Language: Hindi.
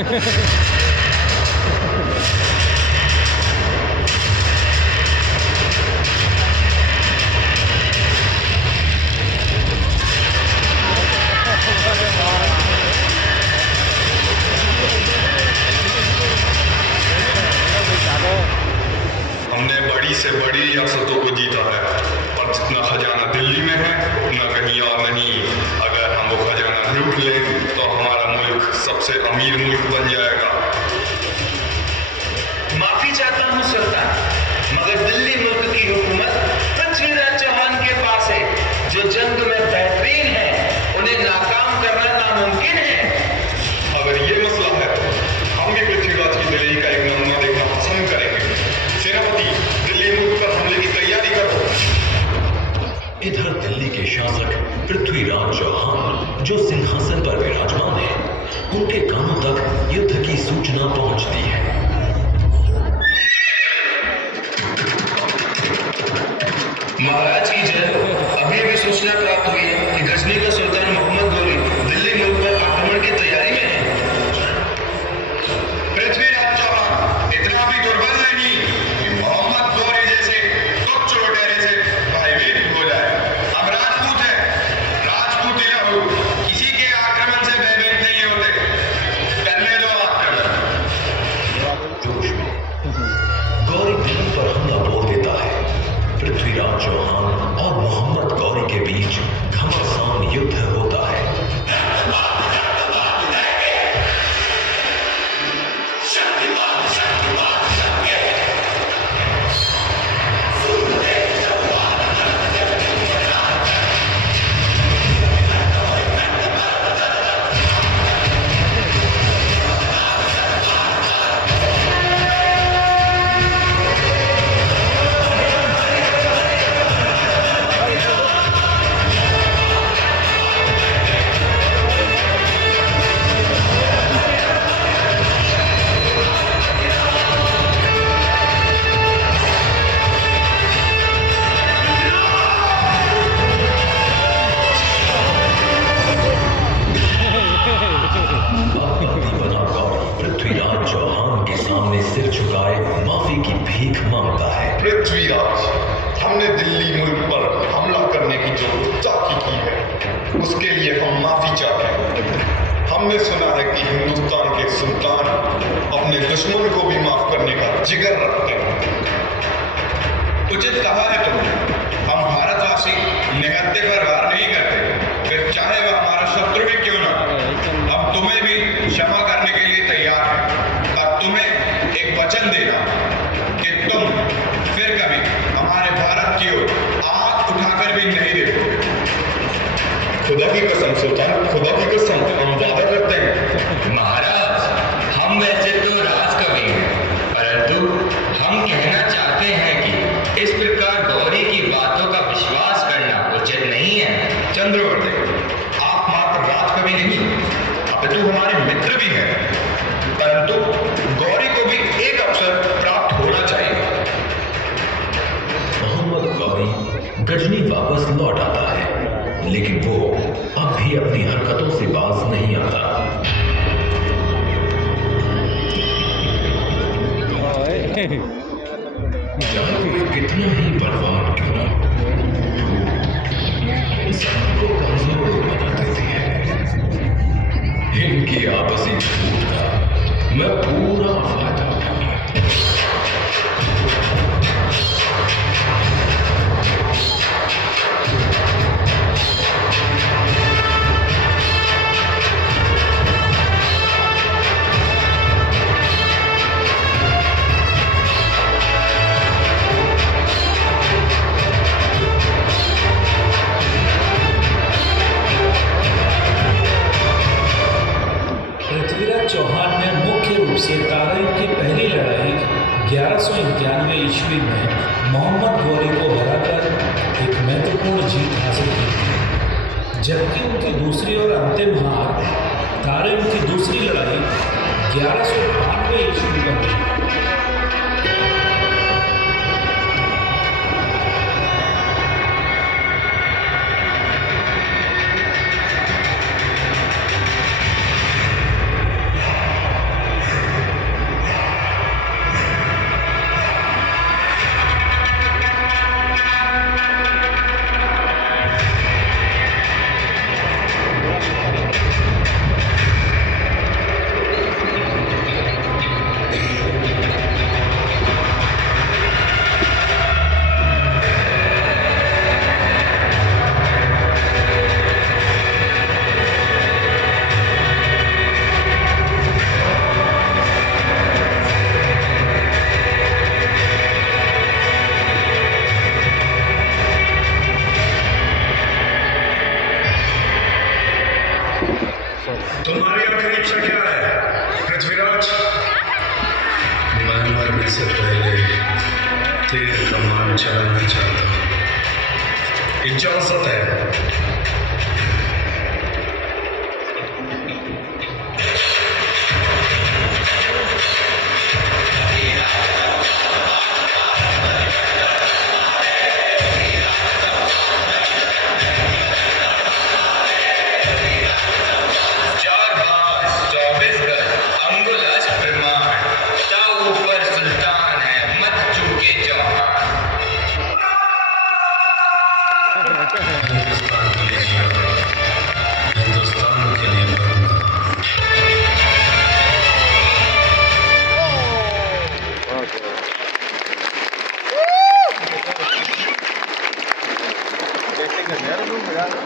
हमने बड़ी से बड़ी रियासतों को जीता है, पर जितना खजाना दिल्ली में है उतना कहीं और नहीं। अगर हम वो खजाना लूट लें तो हमारा मुल्क सबसे अमीर मुल्क बन जाएगा। माफी चाहता हूँ सुल्तान, मगर दिल्ली मुल्क की हुकूमत पृथ्वीराज चौहान के पास है, जो जंग में बेहतरीन है। उन्हें नाकाम करना नामुमकिन है। अगर ये मसला है तो हम भी पृथ्वीराज की दिल्ली का एक नमूना देखना पसंद करेंगे। सेनापति, दिल्ली मुल्क पर हमले की तैयारी करो। इधर दिल्ली के शासक पृथ्वीराज चौहान जो सिंहासन पर विराजमान है, उनके कानों तक युद्ध की सूचना पहुंचती है। महाराज की जय। अभी भी सूचना प्राप्त हुई है कि गजनी का सुल्तान मोहम्मद गौरी दिल्ली मुल्क पर आक्रमण की तैयारी में है। पृथ्वीराज चौहान इतना भी दुर्बल नहीं कि मोहम्मद गौरी जैसे तुच्छ लुटेरे से भयभीत हो जाए। हम राजपूत हैं, राजपूत ही रहो, किसी के आक्रमण से भयभीत नहीं होते। करने दो आक्रमण। जोश में गौरी दिल्ली पर हमला बोल देता है। पृथ्वीराज चौहान और मोहम्मद गौरी के बीच घमासान युद्ध होता है। पृथ्वीराज चौहान के सामने सिर झुकाए माफी की भीख मांगता है। पृथ्वीराज, हमने दिल्ली मुल्क पर हमला करने की जो चाकी की है उसके लिए हम माफी चाहते हैं। हमने सुना है कि हिंदुस्तान के सुल्तान अपने दुश्मन को भी माफ करने का जिगर रखते हैं। उचित कहा है तुमने। हम भारतवासी निहत्थे पर वार नहीं करते, फिर चाहे वह हमारा शत्रु भी क्यों ना। हम तुम्हें भी क्षमा करने के लिए तैयार हैं, और तुम्हें एक वचन देना कि तुम फिर कभी हमारे भारत की ओर आंख उठाकर भी नहीं देखोगे। खुदा की कसम सुल्तान, खुदा की कसम, हम वादा करते हैं। महाराज, हम वैसे तो राजकवि हैं, परंतु हम कहना चाहते हैं कि इस प्रकार गौरी की बातों का विश्वास करना उचित नहीं है। चंद्रवर्ती, आप मात्र राजकवि नहीं अपितु हमारे मित्र भी हैं, परंतु गौरी को भी एक अवसर प्राप्त होना चाहिए। मोहम्मद गौरी गजनी वापस लौट आता है, लेकिन वो अब भी अपनी हरकतों से बाज नहीं आता। चाहे वे कितना ही बलवान क्यों ना इंसान को कमजोर बना देती है। इनकी आपसी झूठ का मैं पूरा फायदा उठाऊंगा। पृथ्वीराज चौहान ने मुख्य रूप से ताराइन की पहली लड़ाई 1191 ईस्वी में मोहम्मद गौरी को हराकर एक महत्वपूर्ण जीत हासिल की थी, जबकि उनकी दूसरी और अंतिम हार ताराइन की दूसरी लड़ाई 1192 ईस्वी में हुई। तुम्हारी आखिरी इच्छा क्या है पृथ्वीराज? मैं मरने से पहले तीर कमान चलाना चाहता हूँ। इजाजत है। चार बांस 24 गज अंगुल अष्टप्रमाण ताऊ ऊपर सुल्तान है मत चूके चौहान। हिंदुस्तान के लिए जीऊंगा, हिंदुस्तान के लिए मरूंगा। Getting a narrow ground,